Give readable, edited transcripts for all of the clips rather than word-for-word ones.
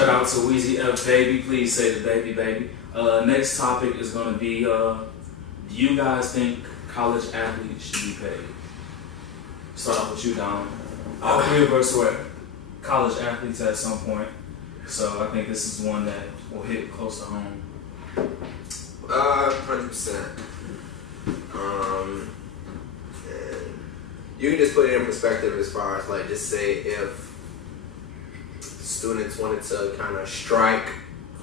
Shout out to Weezy F Baby. Please say the baby, baby. Next topic is going to be, do you guys think college athletes should be paid? Start off with you, Dom. All three of us were college athletes at some point, so I think this is one that will hit close to home. 100%. And you can just put it in perspective as far as like, just say if students wanted to kind of strike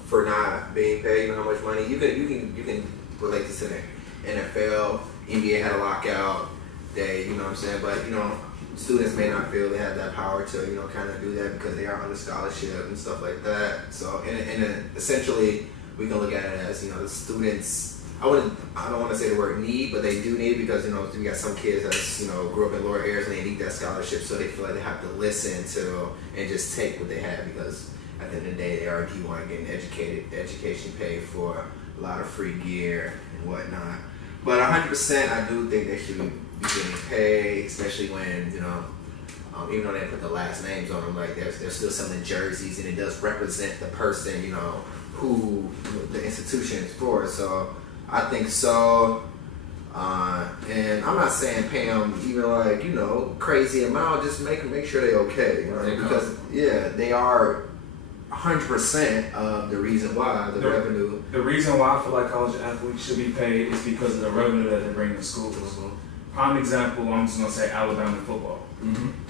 for not being paid, you know how much money you can relate this to the NFL. NBA had a lockout day, you know what I'm saying, but you know, students may not feel they have that power to, you know, kind of do that because they are under scholarship and stuff like that. So and essentially we can look at it as, you know, the students, I don't want to say the word need, but they do need it because, you know, we got some kids that, you know, grew up in lower areas and they need that scholarship, so they feel like they have to listen to and just take what they have, because at the end of the day they are D1 getting education paid for, a lot of free gear and whatnot. But 100% I do think they should be getting paid, especially when, you know, even though they put the last names on them, like they're still selling jerseys and it does represent the person, you know, who the institution is for. So I think so. And I'm not saying pay them even like, you know, crazy amount, just make sure they're okay, you know, because yeah, they are 100% of the reason why the revenue. The reason why I feel like college athletes should be paid is because of the revenue that they bring to schools. Prime example, I'm just going to say Alabama football.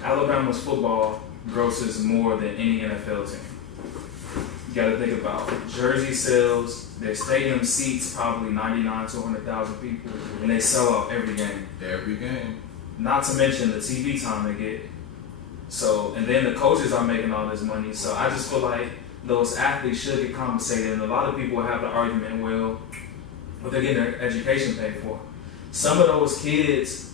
Alabama's football grosses more than any NFL team. You got to think about jersey sales. Their stadium seats probably 99 to 100,000 people, and they sell out every game. Every game. Not to mention the TV time they get. So, and then the coaches are making all this money. So I just feel like those athletes should get compensated. And a lot of people have the argument, well, but they're getting their education paid for. Some of those kids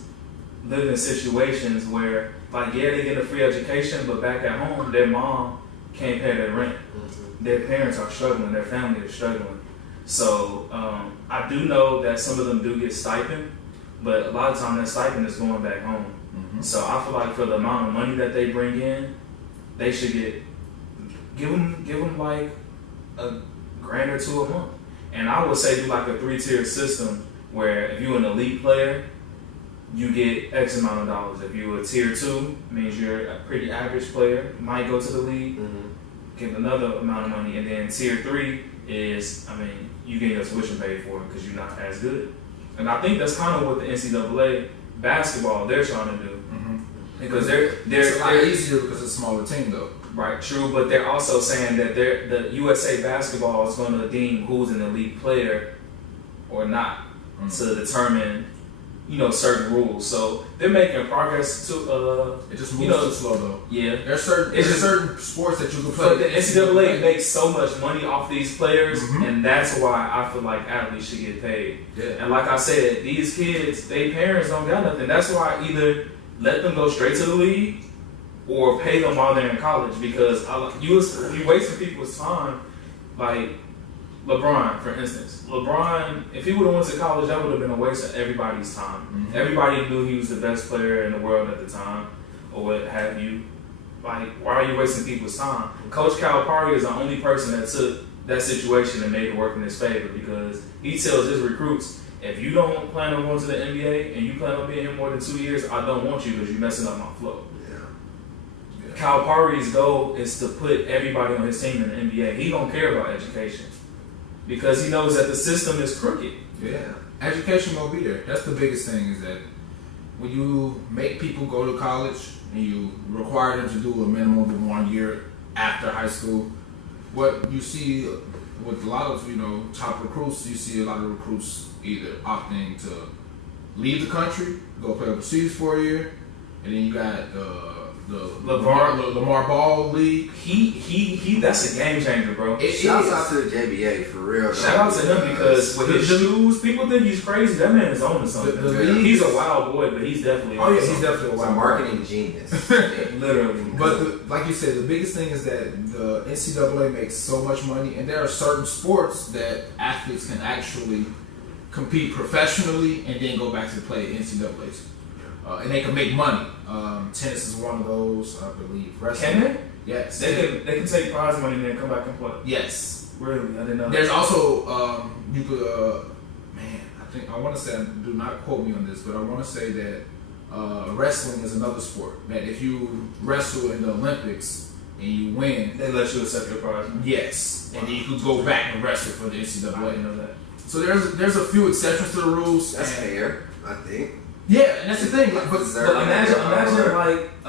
live in situations where, like, yeah, they get a free education, but back at home, their mom can't pay their rent. Their parents are struggling. Their family is struggling. So I do know that some of them do get stipend, but a lot of time that stipend is going back home. So I feel like for the amount of money that they bring in, they should give them like $1,000 or $2,000 a month. And I would say do like a 3-tier system where if you're an elite player, you get X amount of dollars. If you're a tier 2, means you're a pretty average player, might go to the league, get another amount of money. And then tier 3 is, I mean, you get your tuition paid for because you're not as good. And I think that's kind of what the NCAA basketball they're trying to do. Because it's a lot easier because it's a smaller team though. Right, true, but they're also saying that the USA basketball is going to deem who's an elite player or not to determine, you know, certain rules. So they're making progress to it just moves too slow though. Yeah. There's certain sports that you can play. But the NCAA makes so much money off these players, and that's why I feel like athletes should get paid. Yeah. And like I said, these kids, their parents don't got nothing. That's why either let them go straight to the league or pay them while they're in college, because you're wasting people's time. Like LeBron, for instance. LeBron, if he would have went to college, that would have been a waste of everybody's time. Everybody knew he was the best player in the world at the time, or what have you. Like, why are you wasting people's time? Coach Calipari is the only person that took that situation and made it work in his favor, because he tells his recruits, if you don't plan on going to the NBA and you plan on being here more than 2 years, I don't want you because you're messing up my flow. Calipari's goal is to put everybody on his team in the NBA. He don't care about education because he knows that the system is crooked. Yeah, education will be there. That's the biggest thing, is that when you make people go to college and you require them to do a minimum of 1 year after high school, what you see with a lot of, you know, top recruits, you see a lot of recruits either opting to leave the country, go play overseas for a year, and then you got the Lamar Ball League. He that's a game changer, bro. Shouts out to the JBA for real. Shout out to him, because with his shoes, people think he's crazy. That man is on to something. He's a wild boy, but he's definitely he's definitely a wild marketing genius. Literally. But like you said, the biggest thing is that the NCAA makes so much money, and there are certain sports that athletes can actually compete professionally and then go back to play NCAAs. And they can make money. Tennis is one of those, I believe. Wrestling. Can they? Yes. They can take prize money and then come back and play. Yes. Really, I didn't know. There's also you could man, I want to say, do not quote me on this, but I want to say that wrestling is another sport that if you wrestle in the Olympics and you win, they let you accept your prize money. Yes, and then you could go back and wrestle for the NCAA. I didn't know that. So there's a few exceptions to the rules. That's fair, I think. Yeah, and that's the thing. Like, but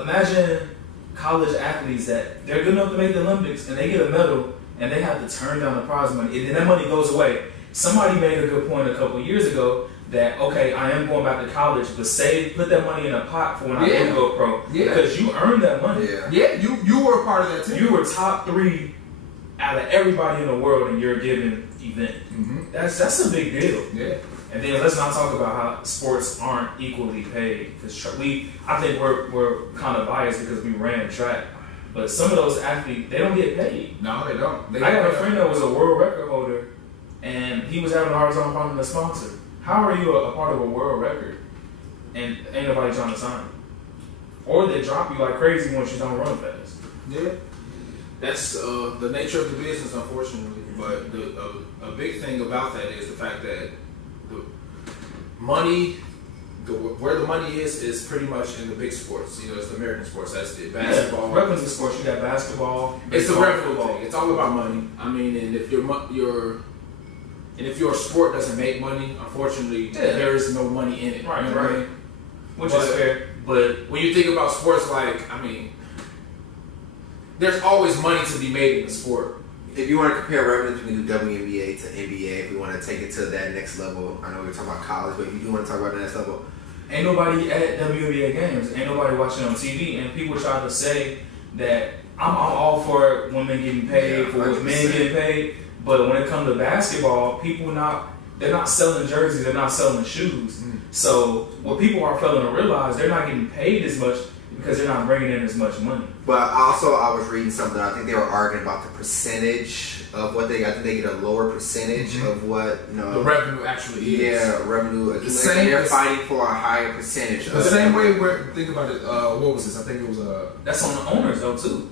imagine college athletes that they're good enough to make the Olympics and they get a medal and they have to turn down the prize money and then that money goes away. Somebody made a good point a couple years ago that, okay, I am going back to college, but put that money in a pot for when I do go pro. Yeah. Because you earned that money. Yeah, you were a part of that too. You were top 3 out of everybody in the world in your given event. Mm-hmm. That's a big deal. Yeah. And then let's not talk about how sports aren't equally paid. Because I think we're kind of biased because we ran track. But some of those athletes, they don't get paid. No, they don't. I got a friend that was a world record holder, and he was having a hard time finding a sponsor. How are you a part of a world record and ain't nobody trying to sign you? Or they drop you like crazy once you don't run fast. Yeah. That's the nature of the business, unfortunately. But a big thing about that is the fact that the money, where the money is pretty much in the big sports. You know, it's the American sports. That's the basketball. Yeah, revenue sports. You got basketball. It's the revenue thing. It's all about money. I mean, and if your sport doesn't make money, unfortunately, there is no money in it. Right, you know what I mean? Which is fair. But when you think about sports, there's always money to be made in the sport. If you want to compare revenue between the WNBA to NBA, if we want to take it to that next level, I know we were talking about college, but if you do want to talk about the next level, ain't nobody at WNBA games, ain't nobody watching on TV, and people try to say that I'm all for women getting paid, for men getting paid, but when it comes to basketball, they're not selling jerseys, they're not selling shoes. So what people are failing to realize, they're not getting paid as much because they're not bringing in as much money. But also, I was reading something. I think they were arguing about the percentage of what they got. I think they get a lower percentage of what the revenue actually is. Yeah, revenue. They're fighting for a higher percentage. The same way think about it. What was this? I think it was that's on the owners though too.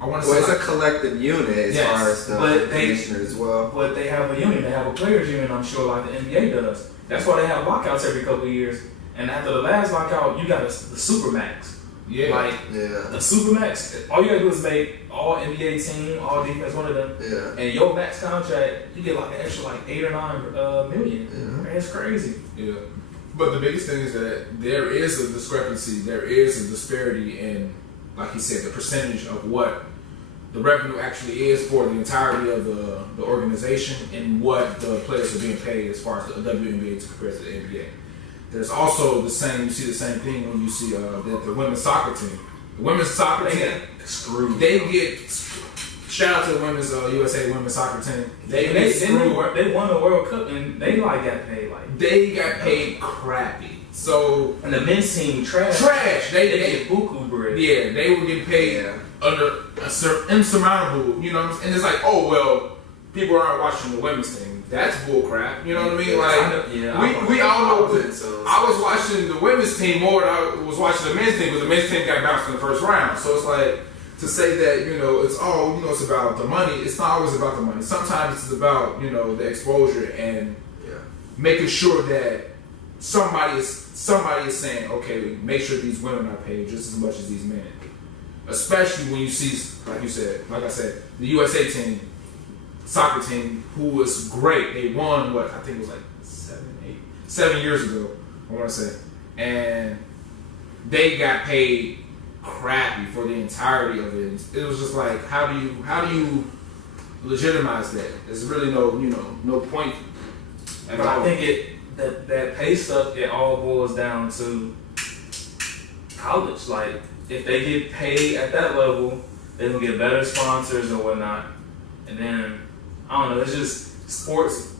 I want to say it's a collective unit as far as the commissioners as well. But they have a union. They have a players union. I'm sure, like the NBA does. That's why they have lockouts every couple of years. And after the last lockout, you got the Supermax. Yeah. The Supermax, all you gotta do is make all NBA team, all defense, one of them. Yeah. And your max contract, you get like an extra 8 or 9 million. Yeah. Man, it's crazy. Yeah. But the biggest thing is that there is a discrepancy, there is a disparity in, like you said, the percentage of what the revenue actually is for the entirety of the organization and what the players are being paid as far as the WNBA compared to the NBA. There's also you see the same thing when you see that the women's soccer team. The women's soccer team, screwed. They get, shout out to the women's USA women's soccer team. They won the World Cup and they got paid They got paid crappy. So and the men's team trash. They get buku bread. Yeah, they were getting paid under insurmountable, you know, and it's like, oh well, people aren't watching the women's team. That's bull crap, you know what I mean? We all know that. I was watching the women's team more than I was watching the men's team because the men's team got bounced in the first round. So it's like to say that, it's about the money. It's not always about the money. Sometimes it's about, the exposure and making sure that somebody is saying, okay, make sure these women are paid just as much as these men. Especially when you see, like I said, the USA team, soccer team, who was great. They won I think it was 7 years ago, I want to say. And they got paid crappy for the entirety of it. It was just like, how do you legitimize that? There's really no point at all. I think that pay stuff, it all boils down to college. If they get paid at that level, they're gonna get better sponsors or whatnot. And then I don't know, it's just sports.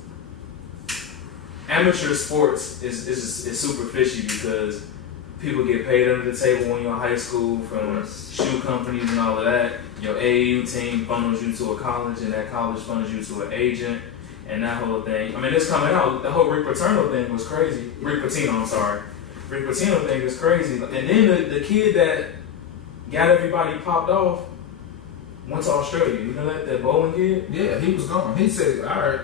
Amateur sports is super fishy because people get paid under the table when you're in high school from shoe companies and all of that. Your AAU team funnels you to a college, and that college funnels you to an agent, and that whole thing. I mean, it's coming out. The whole Rick Pitino thing was crazy. Rick Pitino thing is crazy. And then the kid that got everybody popped off, went to Australia. You know that Bowen kid? Yeah, he was gone. He said, all right,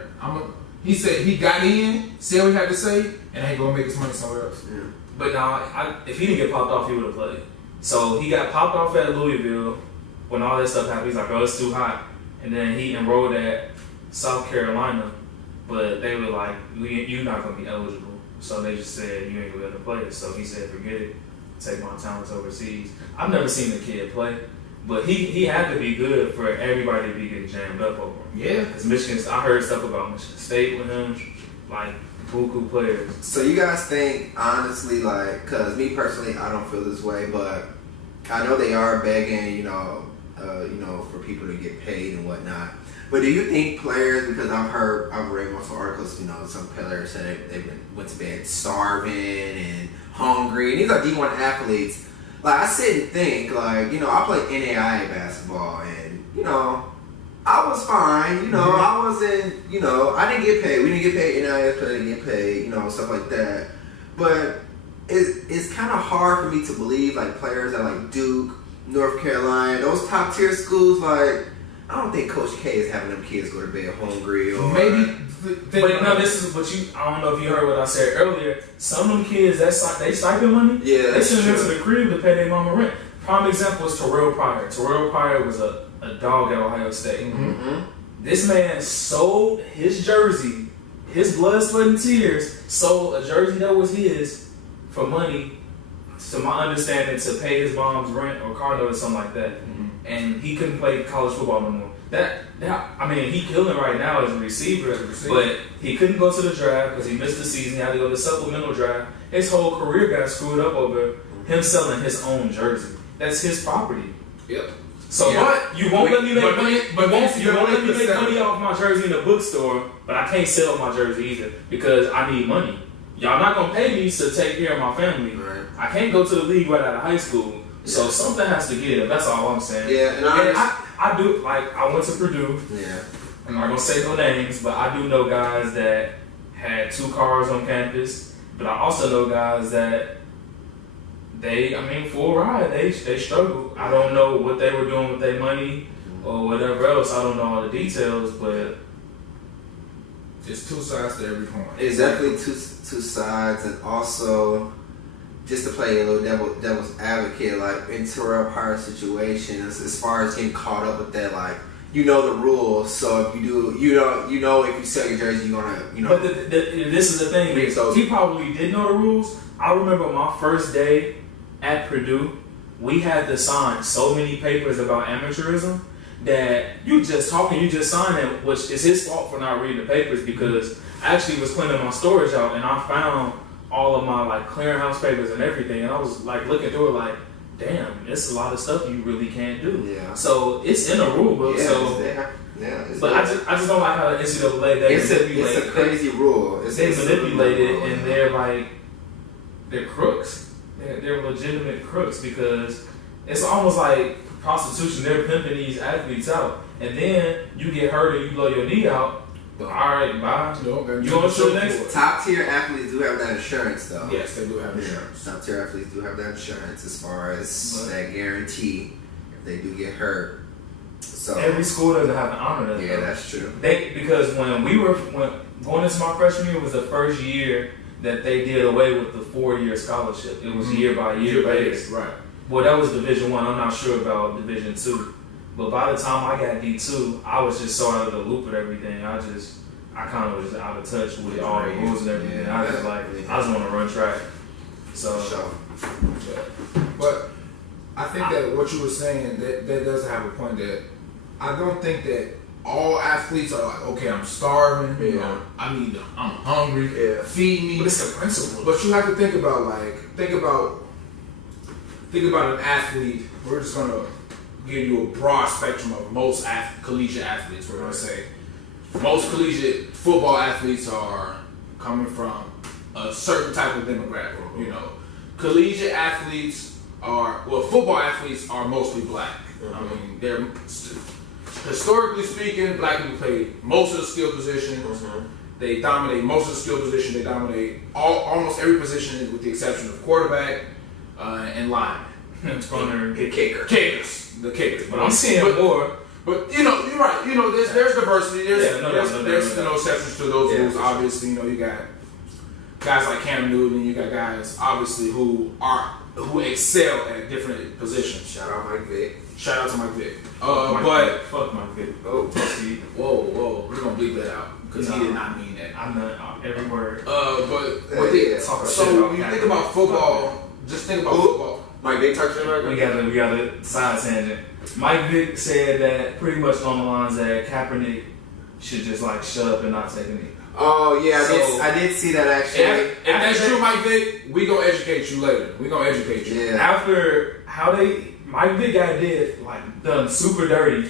he said he got in, said what he had to say, and ain't gonna make his money somewhere else. Yeah. But now, if he didn't get popped off, he would have played. So he got popped off at Louisville when all that stuff happened. He's like, oh, it's too hot. And then he enrolled at South Carolina, but they were like, you're not going to be eligible. So they just said, you ain't going to be able to play it. So he said, forget it. Take my talents overseas. I've never seen the kid play, but he had to be good for everybody to be getting jammed up over him. Yeah. Because I heard stuff about Michigan State with him, like, buku players. So you guys think, honestly, like, because me personally, I don't feel this way, but I know they are begging, you know, for people to get paid and whatnot. But do you think players, because I've read multiple articles, you know, some players said they've went to bed starving and hungry, and these are D1 athletes. Like, I sit and think, like, you know, I played NAIA basketball, and, you know, I was fine, you know, I wasn't, you know, I didn't get paid. We didn't get paid, NAIA players didn't get paid, you know, stuff like that. But it's kind of hard for me to believe, like, players at, like, Duke, North Carolina, those top tier schools, like, I don't think Coach K is having them kids go to bed hungry or maybe. But no, this is what I don't know if you heard what I said earlier. Some of them kids, they stipend money. Yeah, they send them to the crib to pay their mama rent. Prime example is Terrell Pryor. Terrell Pryor was a dog at Ohio State. Mm-hmm. This man sold his jersey, his blood, sweat, and tears, sold a jersey that was his for money, to my understanding, to pay his mom's rent or car note or something like that. Mm-hmm. And he couldn't play college football no more. I mean, he killing right now as a receiver, but he couldn't go to the draft because he missed the season. He had to go to the supplemental draft. His whole career got screwed up over him selling his own jersey. That's his property. Yep. So you won't let me make money. You won't let me make money off my jersey in the bookstore, but I can't sell my jersey either because I need money. Y'all not gonna pay me to take care of my family. Right. I can't go to the league right out of high school. So something has to give. That's all I'm saying. Yeah, and I do, like, I went to Purdue. Yeah. I'm not gonna say no names, but I do know guys that had 2 cars on campus. But I also know guys that full ride, they struggle. I don't know what they were doing with their money or whatever else. I don't know all the details, but There's 2 sides to every coin. It's definitely two sides, and also just to play a little devil's advocate, like in Terrell Pryor's situation, as far as getting caught up with that, like, you know the rules, so if you do, you know if you sell your jersey, you're gonna, you know. But this is the thing. He probably did know the rules. I remember my first day at Purdue, we had to sign so many papers about amateurism that you just sign it, which is his fault for not reading the papers, because I actually was cleaning my storage out and I found all of my, like, clearinghouse papers and everything, and I was, like, looking through it like, damn, it's a lot of stuff you really can't do. Yeah. So it's in the rule book. Yeah, so but I just don't like how the NCAA it's a crazy rule. They manipulate it, and they're crooks. They're legitimate crooks, because it's almost like prostitution. They're pimping these athletes out, and then you get hurt and you blow your knee out. All right, bye. You on to the next? Top tier athletes do have that insurance, though. Yes, they do have insurance. Top tier athletes do have that insurance as far as that guarantee if they do get hurt. So every school doesn't have to honor that. Yeah, that's true. Because when going into my freshman year was the first year that they did away with the 4-year scholarship. It was year by year based. Right. Well, that was Division 1. I'm not sure about Division 2. But by the time I got D2, I was just so out of the loop with everything. I kind of was out of touch with all the rules and everything. I just want to run track. So, but I think that what you were saying, that does have a point, that I don't think that all athletes are like, okay, I'm starving, you know, I'm hungry, feed me. But it's the principle. But you have to think about an athlete. We're just gonna give you a broad spectrum of most collegiate athletes. We're gonna say most collegiate football athletes are coming from a certain type of demographic. You know, collegiate athletes football athletes are mostly black. I mean, they're historically speaking, black people play most of the skill positions. They dominate most of the skill positions. They dominate almost every position, with the exception of quarterback and lineman. Kickers. The kickers. But I'm seeing more But you're right. There's diversity. There's exceptions to those rules. Obviously, you got guys like Cam Newton. You got guys obviously who excel at different positions. Shout out Mike Vick. Shout out to Mike Vick. Fuck Mike Vick. Oh, whoa, we're gonna bleep that out because he did not mean that. I'm not every word. So when you think about football, just think about football. Mike Vick touched on We got a side tangent. Mike Vick said that pretty much along the lines that Kaepernick should just like shut up and not take a knee. Oh yeah, I did see that actually. If that's true, Mike Vick, we gonna educate you later. We gonna educate you. Yeah. After how Mike Vick got done super dirty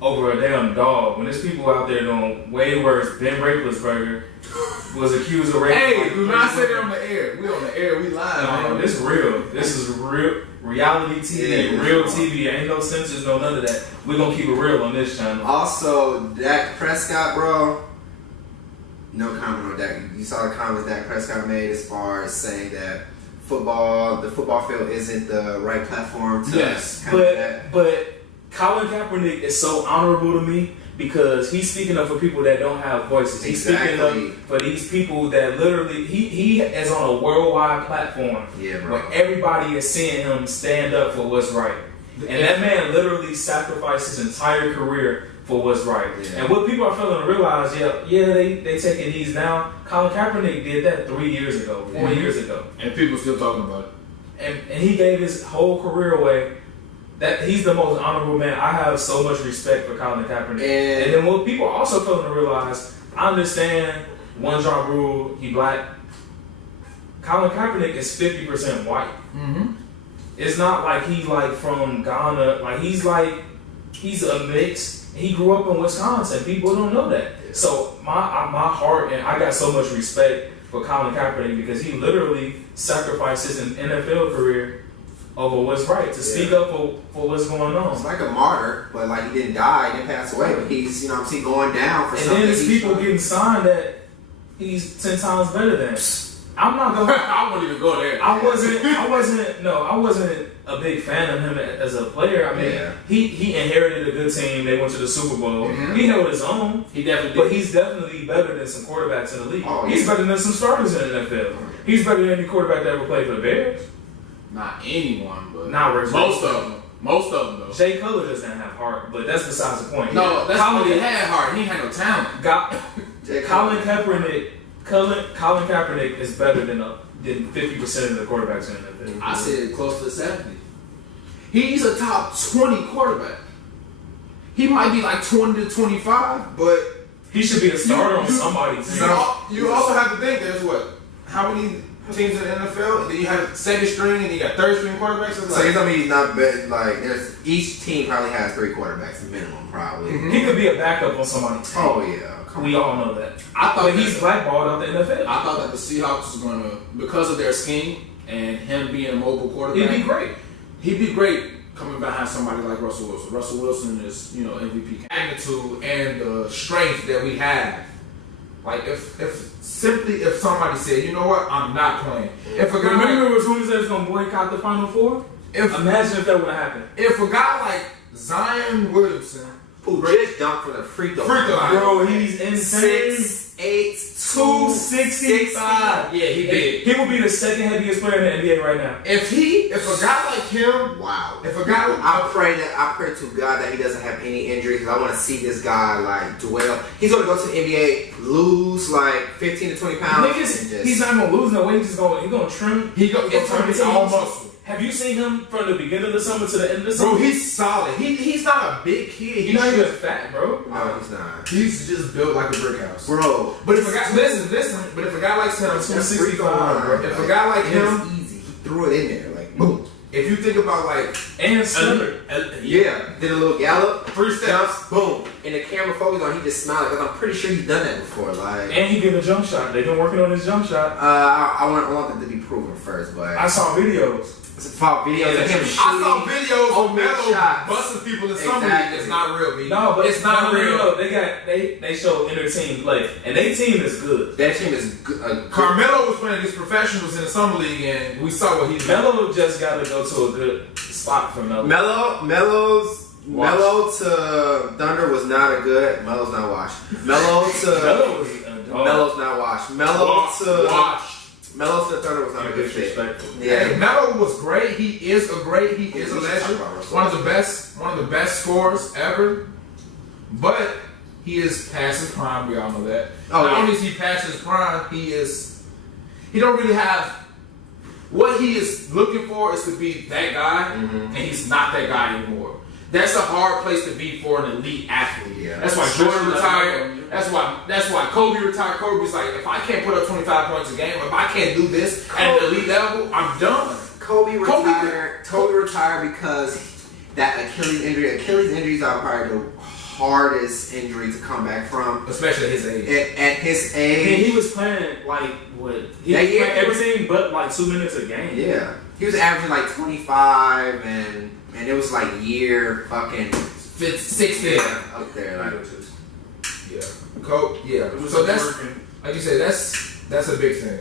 over a damn dog. When there's people out there doing way worse. Ben Roethlisberger was accused of rape. Hey, do not say that on the air. We on the air. We live. No, this is real. This is real reality TV. Yeah, real TV. Ain't no censors, no none of that. We're gonna keep it real on this channel. Also, Dak Prescott, bro. No comment on that. You saw the comments Dak Prescott made as far as saying that the football field isn't the right platform to but Colin Kaepernick is so honorable to me because he's speaking up for people that don't have voices. He's speaking up for these people that literally he is on a worldwide platform where everybody is seeing him stand up for what's right. And that man literally sacrificed his entire career for what's right. Yeah. And what people are failing to realize, they taking these now. Colin Kaepernick did that 3 years ago, 4 years ago. And people still talking about it. And he gave his whole career away. That he's the most honorable man. I have so much respect for Colin Kaepernick. And then what people are also failing to realize, I understand one drop rule, he black. Colin Kaepernick is 50% white. Mm-hmm. It's not like he's like from Ghana. Like he's a mix. He grew up in Wisconsin. People don't know that. So my heart, and I got so much respect for Colin Kaepernick because he literally sacrificed his NFL career over what's right to speak up for what's going on. It's like a martyr, but like he didn't die, he didn't pass away, but he's going down for something. And then there's people getting signed that he's 10 times better than. I'm not gonna. I wouldn't even go there. I wasn't a big fan of him as a player. I mean, he inherited a good team. They went to the Super Bowl. Mm-hmm. He held his own. He definitely did. But he's definitely better than some quarterbacks in the league. Oh, he's better than some starters in the NFL. He's better than any quarterback that ever played for the Bears. Not anyone, but most of them. Most of them, though. Jay Cutler doesn't have heart, but that's besides the point. No, that's Colin he had heart. He ain't had no talent. Colin Kaepernick is better than 50% of the quarterbacks in the NFL. I said close to 70. He's a top 20 quarterback. He might be like 20 to 25, but he should be a starter on somebody's team. You also have to think there's how many teams in the NFL? And then you have second string and you got third string quarterbacks. So you're telling me he's not bad, there's each team probably has 3 quarterbacks minimum, probably. Mm-hmm. He could be a backup on somebody's team. Oh yeah. We all know that. But he's blackballed out the NFL. I thought that the Seahawks was going to, because of their scheme and him being a mobile quarterback, he'd be great. He'd be great coming behind somebody like Russell Wilson. Russell Wilson is, MVP magnitude and the strength that we have. Like if somebody said, you know what, I'm not playing. If a guy remember was who said was going to boycott the Final Four? Imagine if that would have happened. If a guy like Zion Williamson, who just dunked from the free throw line. Bro, he's insane. 6'8", 265. Yeah, he did. He will be the second heaviest player in the NBA right now. If a guy like him, wow. If a guy, I pray to God that he doesn't have any injuries. I want to see this guy dwell. He's gonna go to the NBA, lose 15 to 20 pounds. He's not gonna lose no weight. He's gonna trim. He's gonna turn his all muscle. Have you seen him from the beginning of the summer to the end of the summer? Bro, he's solid. He's not a big kid. He's not even fat, bro. No, he's not. He's just built like a brick house, bro. But if a guy, listen. But if a guy like him, 265, bro. If a guy like him, easy. He threw it in there, boom. If you think about and Slipper. Did a little gallop, 3 steps, boom, and the camera focused on. He just smiled because I'm pretty sure he's done that before. And he did a jump shot. They've been working on his jump shot. I want that to be proven first, but I saw videos. I saw videos of him shooting. I saw videos of Melo busting people in summer league. It's not real, B. No, but it's not real. They show inner team play, and their team is good. That team is good. Carmelo was playing against professionals in the summer league, and we saw what he did. Melo just got to go to a good spot for Melo. Melo's Melo to Thunder was not a good. Melo's not washed. Melo to Melo's not washed. Melo to the Thunder was not a good fit. Yeah, Melo was great. He is a legend. One of the best scorers ever. But he is past his prime. We all know that. Not only is he past his prime, he don't really have. What he is looking for is to be that guy, and he's not that guy anymore. That's a hard place to be for an elite athlete. Yeah. That's why Jordan retired. That's why Kobe retired. Kobe's like, if I can't put up 25 points a game, if I can't do this at an elite level, I'm done. Kobe retired because that Achilles injury. Achilles injuries are probably the hardest injury to come back from, especially at his age. At his age, and he was playing like what? He was playing everything but like 2 minutes a game. Yeah, he was averaging like 25, and it was like year fucking 60 up there. Like, So that's like you said. That's a big thing.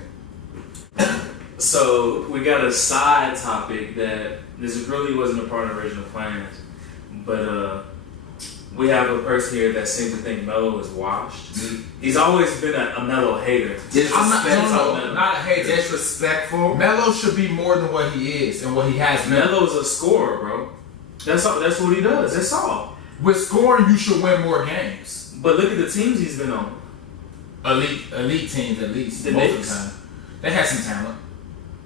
So we got a side topic that this really wasn't a part of the original plans, but we have a person here that seems to think Melo is washed. He's always been a Melo hater. I'm not a hater. Disrespectful. Melo should be more than what he is and what he has been. Melo's a scorer, bro. That's all. That's what he does. That's all. With scoring, you should win more games. But look at the teams he's been on. Elite teams, at least. The most Knicks. of the time. They had some talent.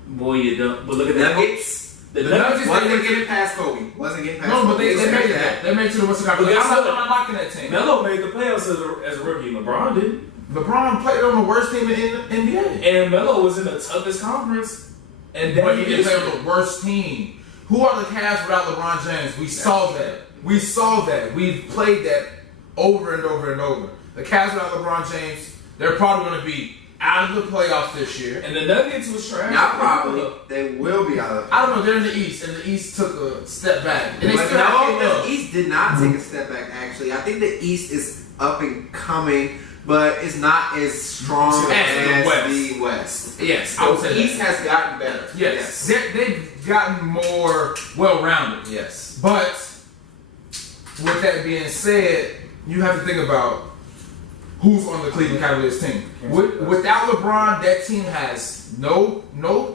Boy, you don't. But look at the Nuggets. The Nuggets wasn't getting past Kobe. No, but they made it that. They made it to the Western Conference. I'm not knocking that team. Melo made the playoffs as a rookie. LeBron did. LeBron played on the worst team in the NBA. And Melo was in the toughest conference. And but he didn't play on the worst team. Who are the Cavs without LeBron James? We saw that. We've played that over and over and over. The Cavs without LeBron James, they're probably going to be out of the playoffs this year. And the Nuggets was trash. Not probably. They will be out of the playoffs. I don't know. They're in the East, and the East took a step back. And the East did not take a step back, actually. I think the East is up and coming, but it's not as strong as the West. Yes. So the East has gotten better. Yes. They've gotten more well-rounded. Yes. But with that being said, you have to think about who's on the Cleveland Cavaliers team. Without LeBron, that team has no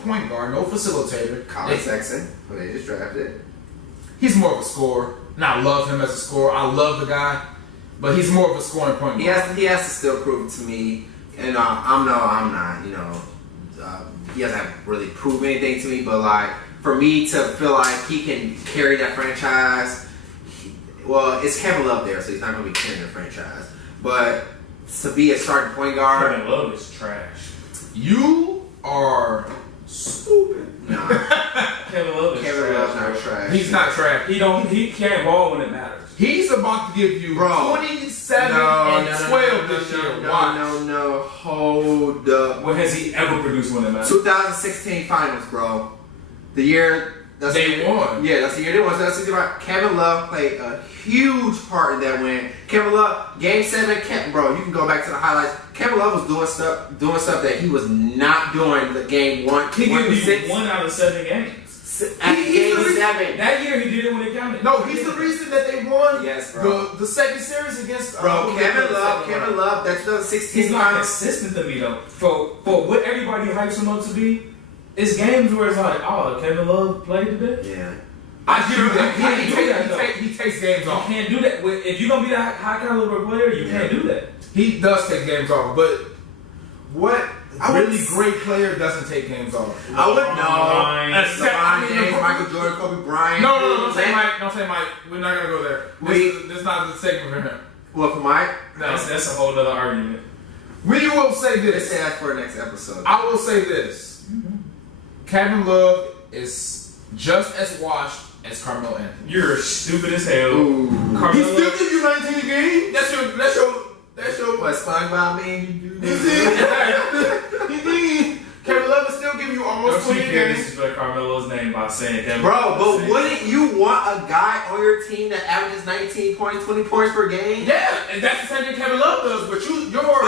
point guard, no facilitator. Colin Sexton, who they just drafted. He's more of a scorer. And I love him as a scorer. I love the guy. But he's more of a scoring point guard. He has to still prove it to me. And I'm not. He hasn't really proved anything to me. But like, for me to feel like he can carry that franchise, it's Kevin Love there, so he's not going to be carrying the franchise. But to be a starting point guard, Kevin Love is trash. You are stupid. Nah. Kevin Love is trash. Not trash. He's not trash. He can't ball when it matters. He's about to give you 27 and 12 this year. No. Hold up. When has he ever produced when it matters? 2016 Finals, bro. The year they won. Yeah, that's the year they won. So that's the year Kevin Love played a huge part in that win. Kevin Love, Game 7, bro, you can go back to the highlights. Kevin Love was doing stuff that he was not doing the game 1. He gave you 1 out of 7 games. Game 7. That year he did it when it counted. No, he's the reason that they won. Yes, bro. The second series against Kevin Love. That's 2016. He's not consistent to me though. For what everybody hypes him up to be, it's games where it's like, oh, Kevin Love played today. Yeah. I give you that. He takes games off. You can't do that. If you're gonna be that high caliber player, you can't do that. He does take games off, but what great player doesn't take games off? I would know. LeBron James, Michael Jordan, Kobe Bryant. No, don't say Mike. Don't say Mike. We're not gonna go there. This is not the segment for him. What, for Mike? No, that's a whole other argument. We will say this. Let's say that for the next episode. I will say this. Kevin Love is just as washed as Carmelo Anthony. You're stupid as hell. He still gives you 19 a game. That's your what SpongeBob mean? Kevin Love will still give you almost 20 games. Disrespect Carmelo's name by saying Kevin. Bro, but wouldn't you want a guy on your team that averages 19 points, 20 points per game? Yeah, and that's the same thing Kevin Love does. But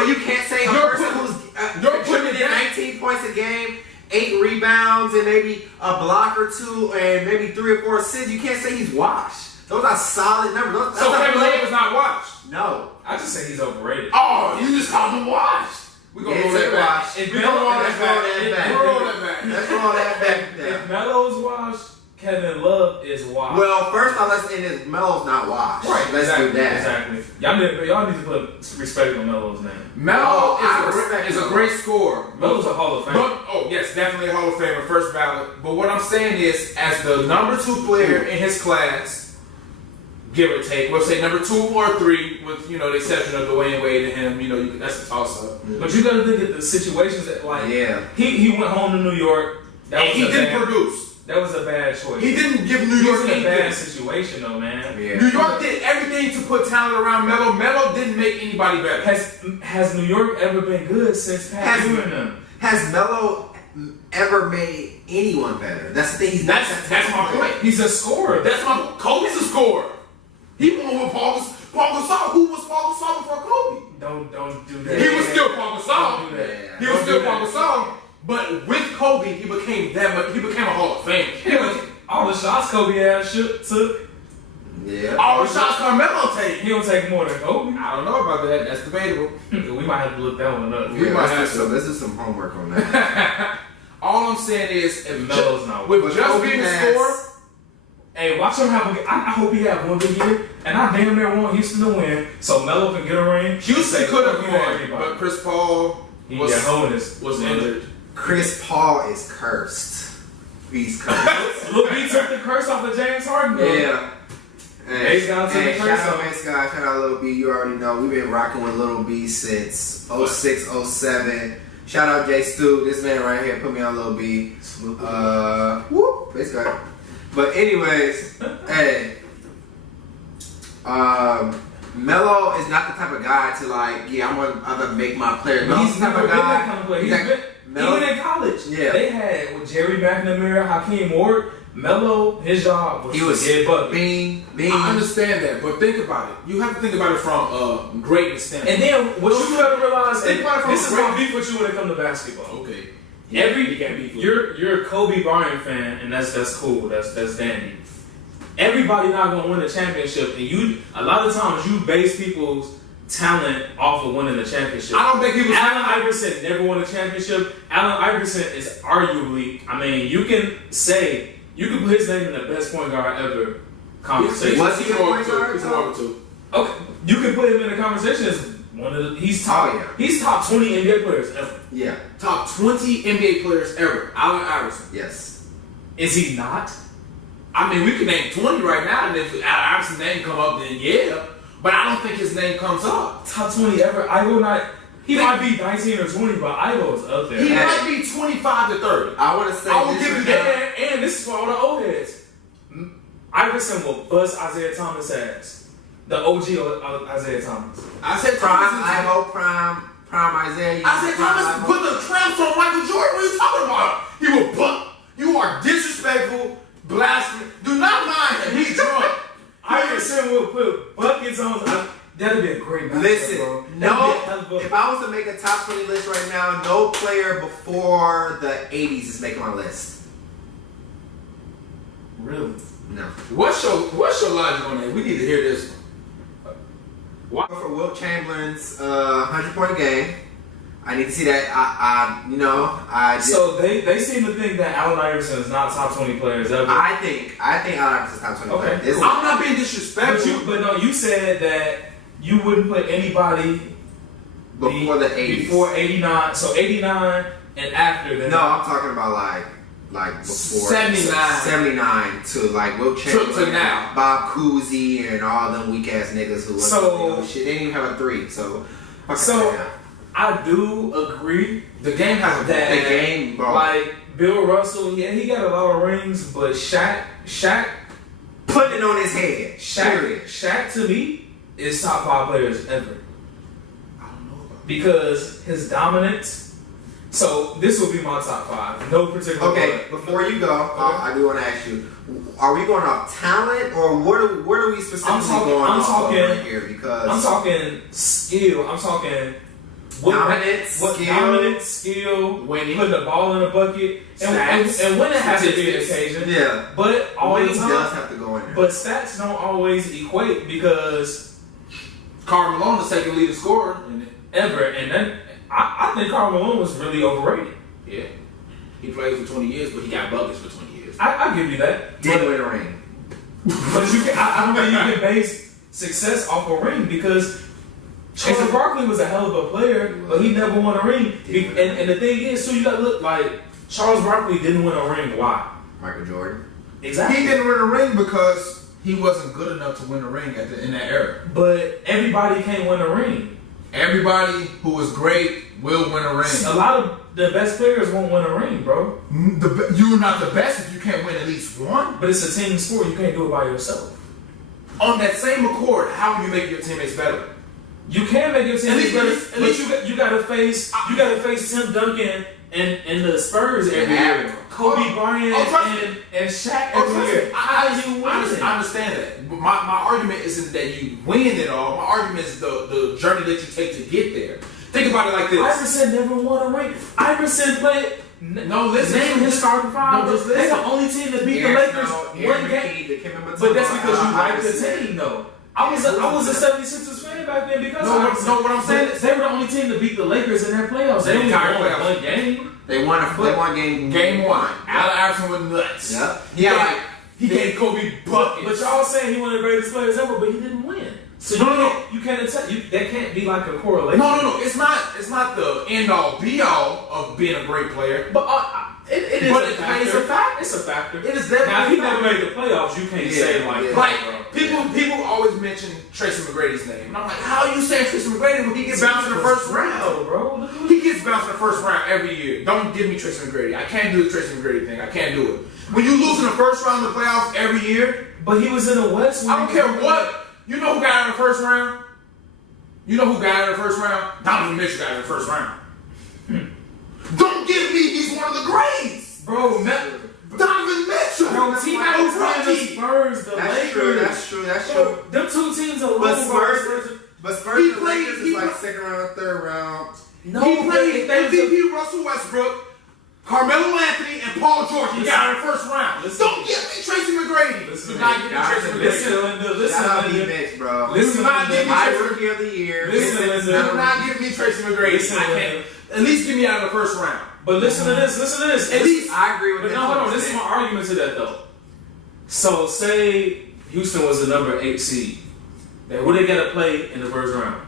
you can't say a person who's contributing 19 points a game, 8 rebounds, and maybe a block or 2, and maybe 3 or 4 assists. You can't say he's washed. Those are solid numbers. So Kevin Love is not washed. No. I just say he's overrated. Oh, you just called him washed. We're going to roll that back. If We're going to roll that back. Let's roll that back. If Melo's washed, Kevin Love is washed. Well, first off, let's end this. Melo's not washed. Right, Let's exactly, do that. Exactly. Y'all need to put respect on Melo's name. Melo is a great scorer. Melo's a Hall of Famer. Oh, yes, definitely a Hall of Famer, first ballot. But what I'm saying is, as the number 2 player in his class, give or take, we'll say number 2 or 3, with the exception of Dwayne Wade and him. That's a toss up. But you got to think of the situations that he went home to New York. And he didn't produce. That was a bad choice. He didn't give New York anything. He was in a bad situation though, man. Yeah. New York did everything to put talent around Melo. Melo didn't make anybody better. Has New York ever been good since Pat Ewing and them? Has Melo ever made anyone better? That's the thing. He's not. That's my point. He's a scorer. Kobe's a scorer. He won with Paul Gasol. Who was Paul Gasol before Kobe? Don't do that. He was still Paul Gasol. Don't do that. He was still Paul Gasol. But with Kobe, he became a Hall of Fame. All the shots Kobe ass took. Yeah. All the shots Carmelo take. He don't take more than Kobe. I don't know about that. That's debatable. We might have to look that one up. We might have to. Let's do some homework on that. All I'm saying is, if Melo's not with just being a scorer. Hey, watch him have I hope he have one good year, and I damn near want Houston to win, so Melo can get a ring. Houston could have won, but Chris Paul was injured. Chris Paul is cursed. He's cursed. Look, he took the curse off of James Harden. Yeah. Hey, shout out Mace Guy, shout out Lil B. You already know we've been rocking with Lil B since 06, 07. Shout out Jay Stu. This man right here put me on Lil B. Whoop, Mace Guy. But anyways, hey, Melo is not the type of guy to I'm gonna make my player. He's the type of guy. Even in college, they had with Jerry McNamara, Hakeem Ward, Melo. His job was to get buckets. Bing. I understand that, but think about it. You have to think about it from greatness standpoint. And then what you gotta realize, think about it from this is my beef with you when it comes to basketball. Okay. You're a Kobe Bryant fan, and that's cool. That's dandy. Everybody not gonna win a championship, and a lot of times you base people's talent off of winning the championship. I don't think he was. Allen Iverson never won a championship. Allen Iverson is arguably, you can put his name in the best point guard ever conversation. Was he a point guard? He's number 2. Okay, you can put him in the conversation as one of the. He's top 20 NBA players ever. Yeah. Top 20 NBA players ever. Allen Iverson. Yes. Is he not? We can name 20 right now, and if Allen Iverson's name come up, then yeah. But I don't think his name comes up. Top 20 ever. I will not. He might be 19 or 20, but Ivo's up there. He might be 25 to 30. I want to say I will give you that. And this is for all the old heads. Iverson will bust Isaiah Thomas' ass. The OG of Isaiah Thomas. I said prime Isaiah. Isaiah Thomas put the tramps on Michael Jordan. What are you talking about? He will buck. You are disrespectful, blasphemous. Do not mind him. He's drunk. Iverson will put buckets on. That'd be a great matchup, Listen, bro. if I was to make a top 20 list right now, no player before the 80s is making my list. Really? No. What's your logic on that? We need to hear this one. Why? For Wilt Chamberlain's 100-point game. I need to see that. So they seem to think that Allen Iverson is not top 20 players ever. I think Allen Iverson is top 20 Okay. players. I'm not being disrespectful. But no, you said that you wouldn't put anybody before the 80s. Before 89. So 89 and after. No, I'm talking about like before 79 to Wilt Chamberlain, to now. Bob Cousy, and all them weak ass niggas who shit. They didn't even have a 3. So I do agree. The game has the game, bro. Like Bill Russell, he got a lot of rings, but Shaq put it on his head. Shaq to me is top 5 players ever. I don't know about because his dominance. So this will be my top 5. No particular. Okay, before you go, I do want to ask you: are we going off talent, or what are we specifically going off right here? Because I'm talking skill. I'm talking dominance, skill, winning, putting the ball in the bucket, and winning has to be an occasion. Yeah, but all winning the time, does have to go in there. But stats don't always equate because Karl Malone, the second leading scorer ever, and then I think Karl Malone was really overrated. Yeah, he played for 20 years, but he got buckets for 20 years. I give you that. Didn't win a ring. But I don't think you can base success off a ring because Charles Barkley was a hell of a player, but he never won a ring. And the thing is, so you gotta look like Charles Barkley didn't win a ring. Why? Michael Jordan. Exactly. He didn't win a ring because he wasn't good enough to win a ring in that era. But everybody can't win a ring. Everybody who was great will win a ring. A lot of the best players won't win a ring, bro. You're not the best if you can't win at least one. But it's a team sport. You can't do it by yourself. On that same accord, how will you make your teammates better? You can make your teammates better. At least you gotta face Tim Duncan and the Spurs every year. Kobe Bryant and Shaq every year. How do you win? I understand that. But my argument isn't that you win it all. My argument is the journey that you take to get there. Think about it like this. Iverson never won a ring. Iverson played. No, listen. Name his starting five. No, just They're listen. the only team that beat the Lakers one game. But that's because you like the team, though. I was a 76ers fan back then because what I'm saying is they were the only team to beat the Lakers in their playoffs. They only won one game. They won game one. Allen Iverson was nuts. Yep. Yeah, he gave Kobe buckets. But y'all saying he one of the greatest players ever, but he didn't win. So no. You can't that can't be like a correlation. No. It's not the end all be all of being a great player. But it is. But a factor. It's a fact. It's a factor. It is definitely. Now, if he never made the playoffs, you can't say people always mention Tracy McGrady's name, and I'm like, how are you saying Tracy McGrady when he gets bounced in the first round, bro? He gets bounced in the first round every year. Don't give me Tracy McGrady. I can't do the Tracy McGrady thing. I can't do it. When you lose in the first round of the playoffs every year, but he was in the West. I don't care what. You know who got out of the first round? Donovan Mitchell got out of the first round. Don't give me he's one of the greats, bro. Donovan Mitchell. Bro, T-Mac was playing the Spurs, the Lakers. That's true. Them two teams alone. But Spurs and Lakers is like second round, third round. No, he played MVP Russell Westbrook, Carmelo Anthony, and Paul George. He got out of the first round. Don't give me Tracy McGrady. Listen, bro. Listen, my rookie of the year. Do not give me Tracy McGrady. I can't. At least get me out of the first round. But listen to this. At least I agree with that. But no, hold on. This is my argument to that though. So say Houston was the number 8 seed. Then who they gotta play in the first round?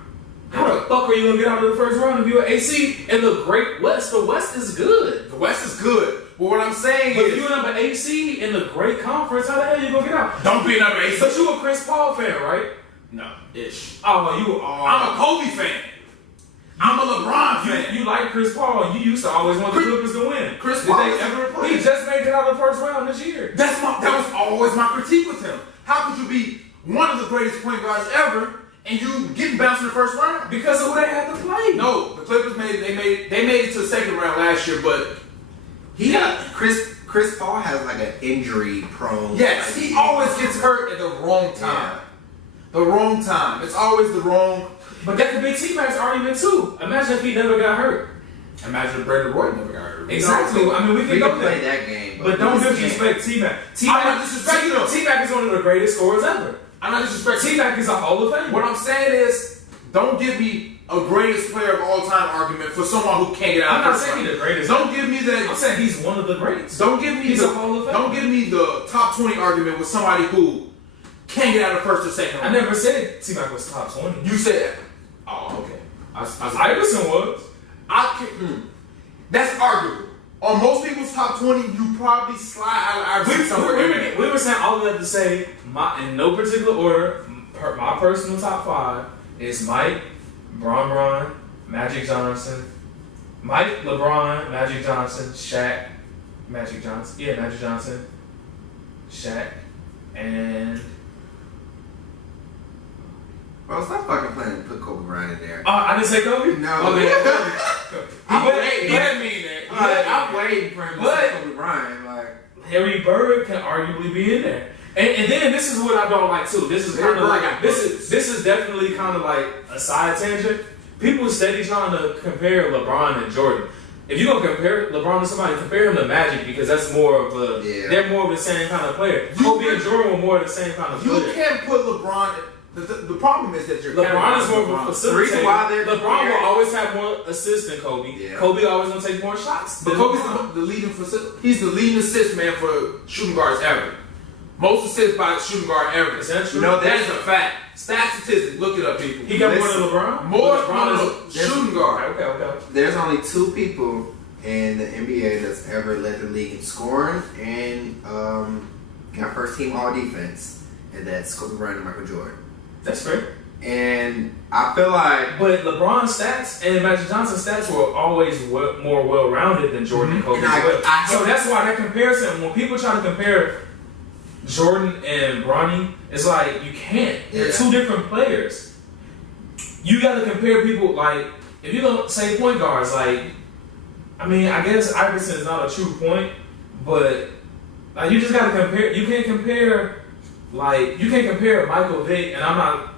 How the fuck are you gonna get out of the first round if you're an 8 seed in the Great West? The West is good. The West is good. But what I'm saying is, if you're number 8 seed in the Great Conference, how the hell you gonna get out? Don't be a number 8 seed. But you a Chris Paul fan, right? No, ish. Oh, you are. I'm a Kobe fan. I'm a LeBron fan. You like Chris Paul. You used to always want the Clippers to win. Chris Paul he just made it out of the first round this year. That was always my critique with him. How could you be one of the greatest point guards ever and you getting bounced in the first round? Because of who they had to play. No, the Clippers made it to the second round last year, but Chris Paul has like an injury prone. Yes, he always gets hurt at the wrong time. Yeah. The wrong time. It's always the wrong. But that could be T-Mac's argument too. Imagine if he never got hurt. Imagine if Brandon Roy never got hurt. Exactly. I mean, we can play that game. But don't disrespect T-Mac. I'm not disrespecting him. T-Mac is one of the greatest scorers ever. I'm not disrespecting T-Mac is a Hall of Fame. What I'm saying is, don't give me a greatest player of all time argument for someone who can't get out. I'm not saying he's the greatest. Don't give me that. I'm saying he's one of the greats. Don't give me a Hall of Fame. Don't give me the top 20 argument with somebody who can't get out of first or second round. I never said T-Mac was top 20. You said, oh, okay. Iverson was. That's arguable. On most people's top 20, you probably slide out of Iverson somewhere. We were saying all we have to say, in no particular order, my personal top 5 is Mike, Bron, Magic Johnson, Mike, LeBron, Magic Johnson, Shaq, Magic Johnson, Shaq, and... Bro, stop fucking playing and put Kobe Bryant in there. I didn't say Kobe? No. Okay. He didn't mean that. I'm waiting for him to say Kobe Bryant. Like, Harry Bird can arguably be in there. And then this is what I don't like too. This is kind of like this is definitely kind of like a side tangent. people steady trying to compare LeBron and Jordan. If you're gonna compare LeBron to somebody, compare him to Magic because that's more of a. Yeah. They're more of the same kind of player. Kobe and Jordan were more of the same kind of player. You can't put LeBron. The problem is that you're LeBron is more of a facilitator. LeBron will always have more assists than Kobe. Yeah. Kobe always gonna take more shots. But Kobe's the leading he's the leading assist man for shooting guards ever. Most assists by a shooting guard ever. Is that true? You know, that is a fact. Stat statistics, look it up, people. He got more than LeBron? More LeBron is shooting guard. Okay. There's only 2 people in the NBA that's ever led the league in scoring and got first team all defense, and that's Kobe Bryant and Michael Jordan. That's fair. And I feel like, but LeBron's stats and Magic Johnson's stats were always more well-rounded than Jordan and Kobe. So that's why that comparison, when people try to compare Jordan and Bronny, it's like you can't. They're 2 different players. You got to compare people like if you don't say point guards, like I mean, I guess Iverson is not a true point, but like you just got to compare. You can't compare Michael Vick, and I'm not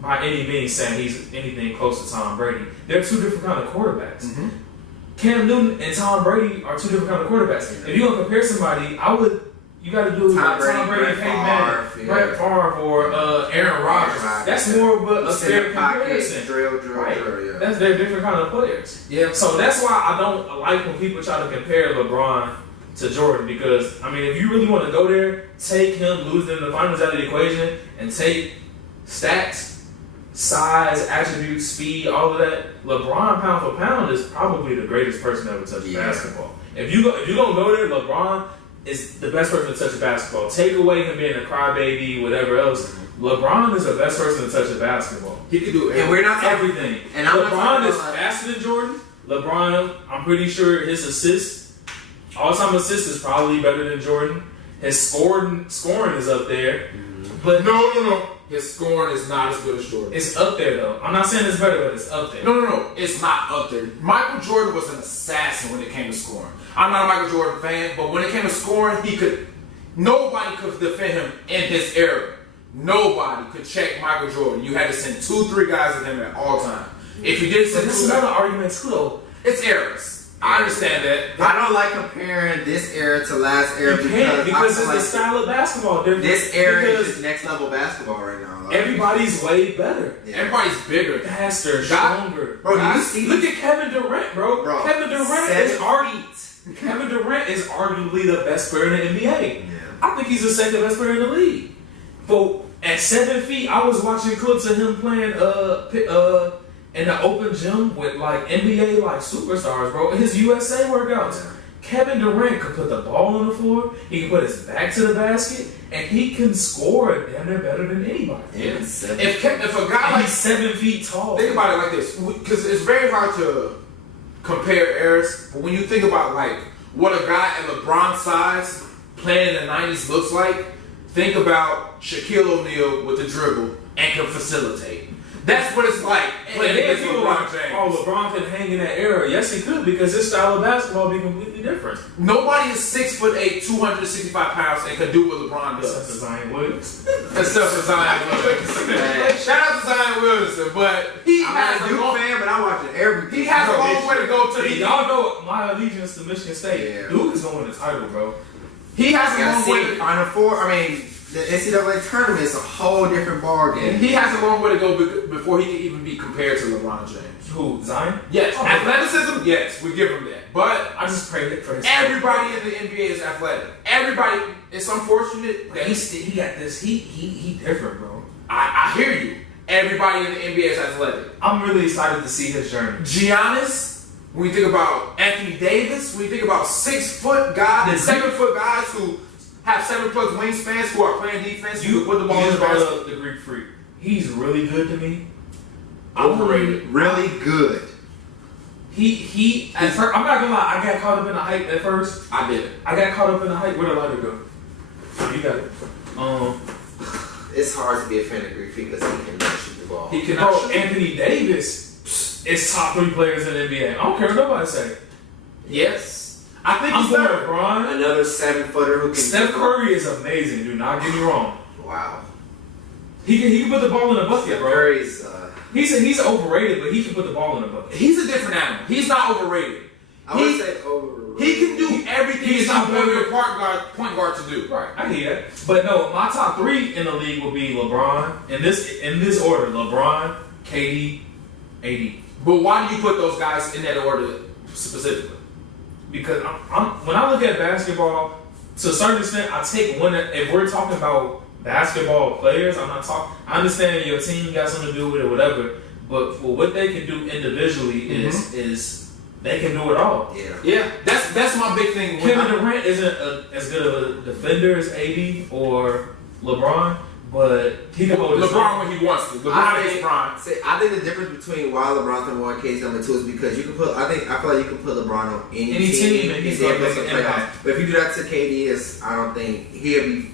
by any means saying he's anything close to Tom Brady. They're 2 different kind of quarterbacks. Mm-hmm. Cam Newton and Tom Brady are 2 different kind of quarterbacks. Yeah. If you're gonna compare somebody, You got to do Tom Brady, Peyton Manning, Brett Favre, or Aaron Rodgers. That's more of a fair comparison. Drill, yeah. They're different kind of players. Yeah. So that's why I don't like when people try to compare LeBron to Jordan, because I mean, if you really want to go there, take him losing in the finals out of the equation, and take stats, size, attributes, speed, all of that. LeBron, pound for pound, is probably the greatest person to ever touch basketball. If you're gonna go there, LeBron is the best person to touch a basketball. Take away him being a crybaby, whatever else. LeBron is the best person to touch a basketball. He can do everything. And we're not everything. And LeBron is faster than Jordan. LeBron, I'm pretty sure his assists, all-time assists, is probably better than Jordan. His scoring is up there. But no. His scoring is not as good as Jordan. It's up there, though. I'm not saying it's better, but it's up there. No. It's not up there. Michael Jordan was an assassin when it came to scoring. I'm not a Michael Jordan fan, but when it came to scoring, nobody could defend him in his era. Nobody could check Michael Jordan. You had to send 2-3 guys at him at all times. If you did send this is another argument too, though. It's eras. I understand that. I don't like comparing this era to last era because it's the style of basketball. This era is just next level basketball right now. Like, everybody's way better. Yeah. Everybody's bigger, faster, stronger. Bro, do you see? Look at Kevin Durant, bro. Kevin Durant is arguably the best player in the NBA. Yeah. I think he's the second best player in the league. But at 7 feet, I was watching clips of him playing in the open gym with like NBA like superstars, bro. His USA workouts. Yeah. Kevin Durant could put the ball on the floor. He can put his back to the basket, and he can score damn near better than anybody. Yeah. If a guy like he's 7 feet tall, think about it like this, because it's very hard to compare eras. But when you think about like what a guy at LeBron's size playing in the '90s looks like, think about Shaquille O'Neal with the dribble and can facilitate. That's what it's like playing against LeBron James. Oh, LeBron could hang in that era. Yes, he could, because his style of basketball would be completely different. Nobody is 6'8", 265 pounds, and can do what LeBron does. Except for Zion Williamson. Except for Zion Williamson. Shout out to Zion Williamson, but he has a Duke fan, but I watch it every. He has a long way to go to the. Y'all know my allegiance to Michigan State. Yeah. Duke is going to win the title, bro. He has a long way. Final Four. I mean, the NCAA tournament is a whole different ballgame. He has a long way to go before he can even be compared to LeBron James. Who, Zion? Yes. Oh, athleticism, yes, we give him that. But I just pray for his everybody in the NBA is athletic. Everybody. It's unfortunate that he got this. He different, bro. I hear you. Everybody in the NBA is athletic. I'm really excited to see his journey. Giannis. When you think about Anthony Davis, when you think about 6 foot guys, 7 foot guys who have 7+ wingspans who are playing defense, you put the ball in the basket. The Greek Freak. He's really good to me. Overrated. Really good. I'm not gonna lie, I got caught up in the hype at first. I did. I got caught up in the hype. Where'd the lighter go? You got it. It's hard to be a fan of Greek Freak because he cannot shoot the ball. He cannot shoot. Anthony Davis is top 3 players in the NBA. I don't care what nobody say. Yes. I think he's better. LeBron. Another 7-footer who can. Steph Curry is amazing, do not get me wrong. Wow. He can put the ball in the bucket, bro. Curry's he's overrated, but he can put the ball in the bucket. He's a different animal. He's not overrated. I would say overrated. He can do everything he's not one of your point guard to do. Right, I hear that. But no, my top 3 in the league would be LeBron in this order: LeBron, KD, AD. But why do you put those guys in that order specifically? Because when I look at basketball, to a certain extent, I take one. If we're talking about basketball players, I'm not talking. I understand your team got something to do with it, or whatever. But for what they can do individually is they can do it all. Yeah. That's my big thing. Kevin Durant isn't as good of a defender as AD or LeBron, but he can hold his LeBron when he wants to. LeBron is prime. I think the difference between why LeBron's number 1, KD's number 2 is because you can put. I feel like you can put LeBron on any team and he's going to make an impact. But if you do that to KD, I don't think he'll be.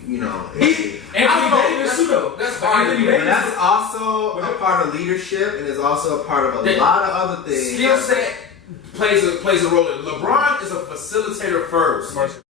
Anthony Davis too, though. That's Anthony Davis. That's also a part of leadership, and is also a part of a lot of other things. Skill set plays a role. LeBron is a facilitator first.